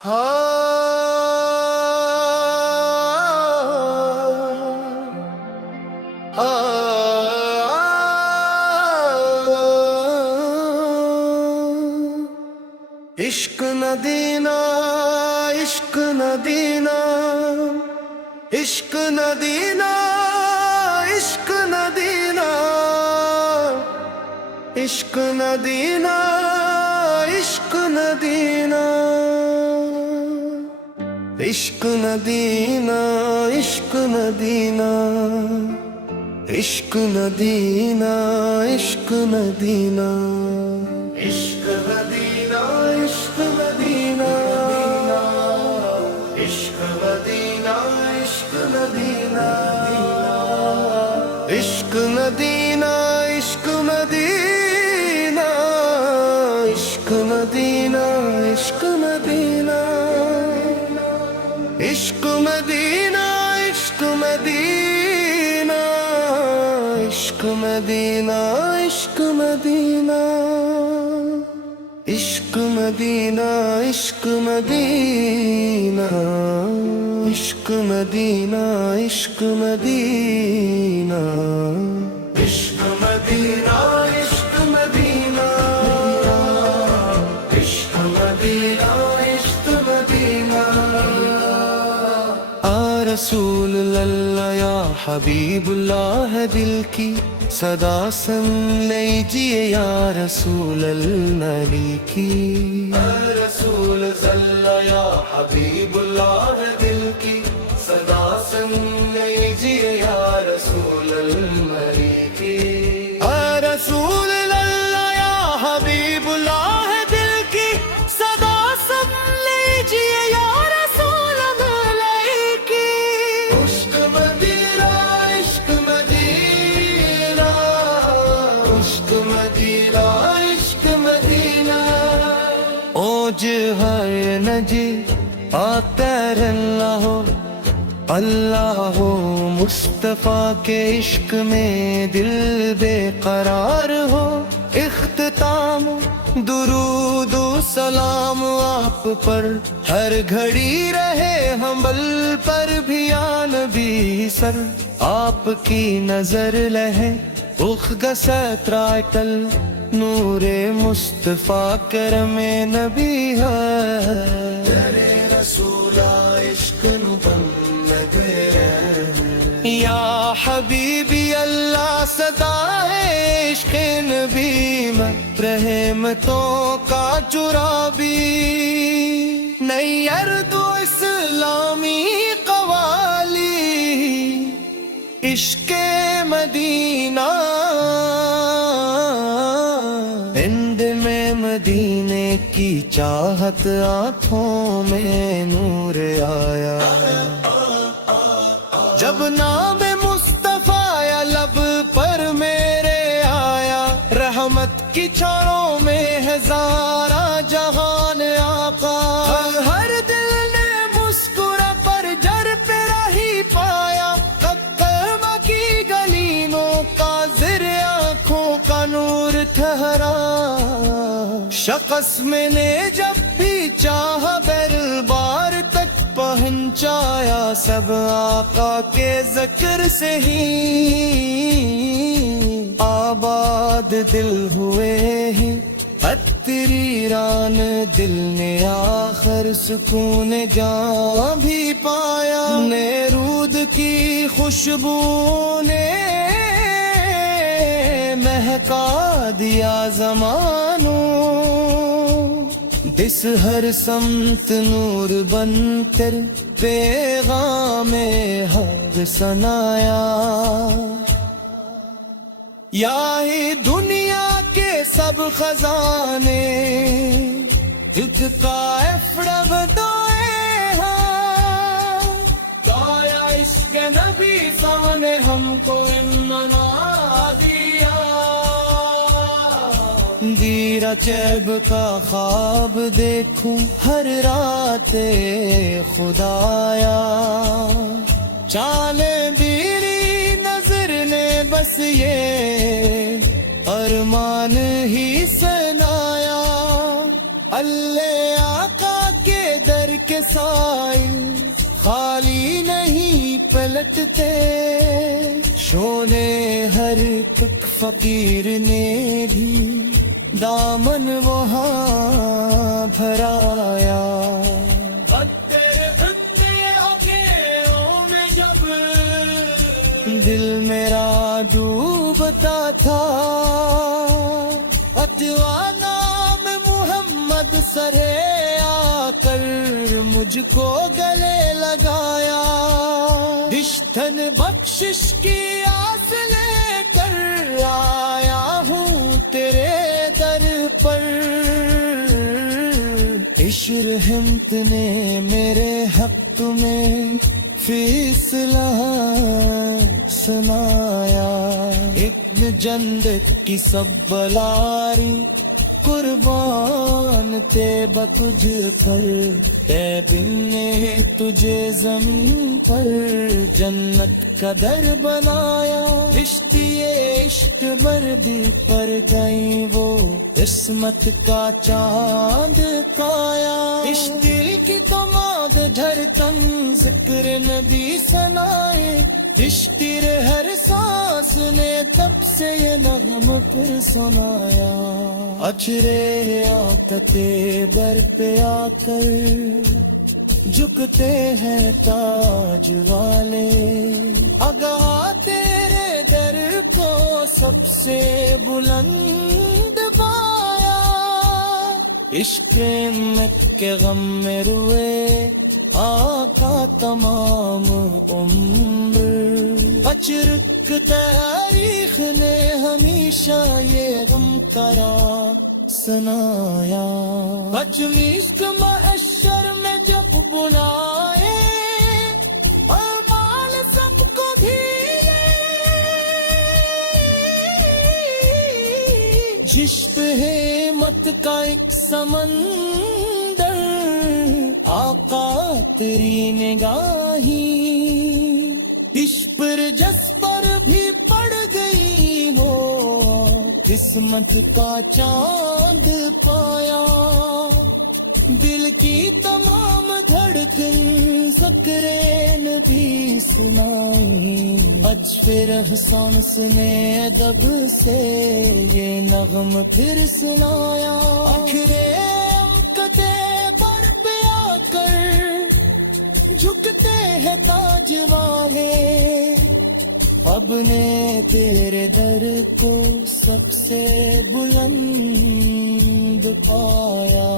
عشق نہ دینا، عشق نہ دینا، عشق نہ دینا، عشق نہ دینا، عشق نہ دینا، عشق نہ دینا، عشق نہ دینا، عشق نہ دینا، عشق نہ دینا، عشق نہ دینا، عشق نہ دینا، عشق نہ دینا، عشق نہ دینا، عشق نہ دینا، عشق نہ دینا، عشق نہ دینا، عشق نہ دینا، عشق نہ دینا، عشق مدینہ، عشق مدینہ، عشق مدینہ، عشق مدینہ، عشق مدینہ، عشق مدینہ، عشق مدینہ، عشق مدینہ، عشق مدینہ، عشق مدینہ، عشق مدینہ، عشق مدینہ، رسول اللہ یا حبیب اللہ ہے دل کی صدا سن لیجیے یا رسول النبی کی، رسول اللہ یا حبیب اللہ ہے دل کی صدا سن لیجیے یا رسول النبی کی، رسول اللہ یا حبیب اللہ ہے دل کی صدا سن لیجیے یا ہر نجی آتر اللہ ہو، اللہ ہو مصطفیٰ کے عشق میں دل بے قرار ہو، اختتام درود و سلام آپ پر ہر گھڑی رہے، حمل پر بھی یا نبی سر آپ کی نظر لہے، اخگست رائتل نور مصطفیٰ کرم نبی ہے، تیرے رسول عشق نبمد یا حبیبی اللہ صدا عشق نبی میں رحمتوں کا چرابی، نیر دو اسلامی قوالی عشق مدینہ، مدینے کی چاہت آنکھوں میں نور آیا، جب نام مصطفیٰ یا لب پر میرے آیا، رحمت کی چاروں میں ہزارہ جہان آقا، ہر دل نے مسکرا پر جر پہ رہی پایا، قدمہ کی گلینوں کا زر آنکھوں کا نور ٹھہرا، شخص میں نے جب بھی چاہا بیر بار تک پہنچایا، سب آقا کے ذکر سے ہی آباد دل ہوئے ہی، اتری ران دل نے آخر سکون جاں بھی پایا، نیرود کی خوشبو نے مہکا دیا زمانوں، دس ہر سمت نور بن کر پیغام حق سنایا، یہی دنیا کے سب خزانے تجھ کا افڑب دوئے ہاں، گایا عشق نبی سانے ہم کو امنا دیا، دیرہ چیب کا خواب دیکھوں ہر رات خدایا، چالے بیری نظر نے بس یہ ارمان ہی سنایا، اللہ آقا کے در کے سائل خالی نہیں پلٹتے، شونے ہر تک فقیر نے بھی دامن وہاں بھرایا۔ دل میرا ڈوبتا تھا، اتوا نام محمد سرے آ کر مجھ کو گلے لگایا، رشتن بخشش کی آس لے کر آیا ہوں تیرے در پر، عشر ہمت نے میرے حق میں فیصلہ سنایا، ابن جندت کی سب بلاری قربان تھے بتجھ پر، تیبن نے تجھے زمین پر جنت کا در بنایا، رشتے عشق مردی پر گئی وہ قسمت کا چاند پایا، اس دل کی تماد دھڑکن ذکر نبی سنائے، تشتیر ہر سانس نے تب سے یہ نغم پھر سنایا، اچھرے آقتے بر پہ آ کر جھکتے ہیں تاج والے، آگاہ تیرے در کو سب سے بلند پایا، عشق امت کے غم میں روئے آقا تمام عمر، اچرک تاریخ نے ہمیشہ یہ غم کرا سنایا، بچ محشر میں جب بلائے اور مال سب کو دھیلے، جشپ ہے مت کا ایک سمندر، آقا تیری نگاہی اس پر جس پر بھی پڑ گئی ہو، قسمت کا چاند پایا، دل کی تمام دھڑکن ذکر نبی سنائی، اج پھر احسانس نے ادب سے یہ نغم پھر سنایا، آخرے امکتے پر پہ آ کر جھکتے ہیں تاج والے، اب نے تیرے در کو سب سے بلند پایا،